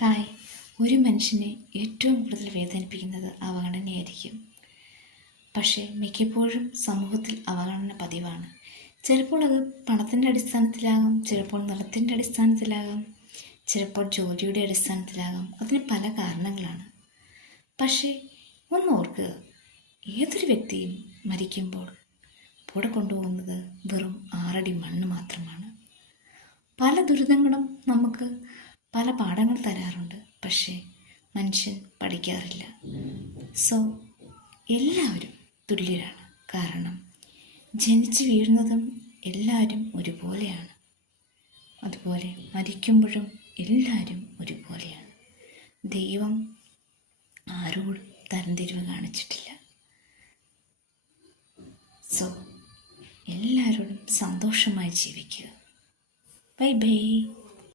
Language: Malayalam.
ഹായ്. ഒരു മനുഷ്യനെ ഏറ്റവും കൂടുതൽ വേദനിപ്പിക്കുന്നത് അവഗണനയായിരിക്കും. പക്ഷേ മിക്കപ്പോഴും സമൂഹത്തിൽ അവഗണന പതിവാണ്. ചിലപ്പോൾ അത് പണത്തിൻ്റെ അടിസ്ഥാനത്തിലാകാം, ചിലപ്പോൾ നിറത്തിൻ്റെ അടിസ്ഥാനത്തിലാകാം, ചിലപ്പോൾ ജോലിയുടെ അടിസ്ഥാനത്തിലാകാം. അതിന് പല കാരണങ്ങളാണ്. പക്ഷേ ഒന്ന് ഓർക്കുക, ഏതൊരു വ്യക്തിയും മരിക്കുമ്പോൾ കൂടെ കൊണ്ടുപോകുന്നത് വെറും 6 അടി മണ്ണ് മാത്രമാണ്. പല ദുരിതങ്ങളും നമുക്ക് പല പാഠങ്ങൾ തരാറുണ്ട്, പക്ഷേ മനുഷ്യൻ പഠിക്കാറില്ല. സോ എല്ലാവരും തുല്യരാണ്. കാരണം ജനിച്ചു വീഴുന്നതും എല്ലാവരും ഒരുപോലെയാണ്. അതുപോലെ മരിക്കുമ്പോഴും എല്ലാവരും ഒരുപോലെയാണ്. ദൈവം ആരോടും തരംതിരിവ് കാണിച്ചിട്ടില്ല. സോ എല്ലാവരോടും സന്തോഷമായി ജീവിക്കുക. Bye bye.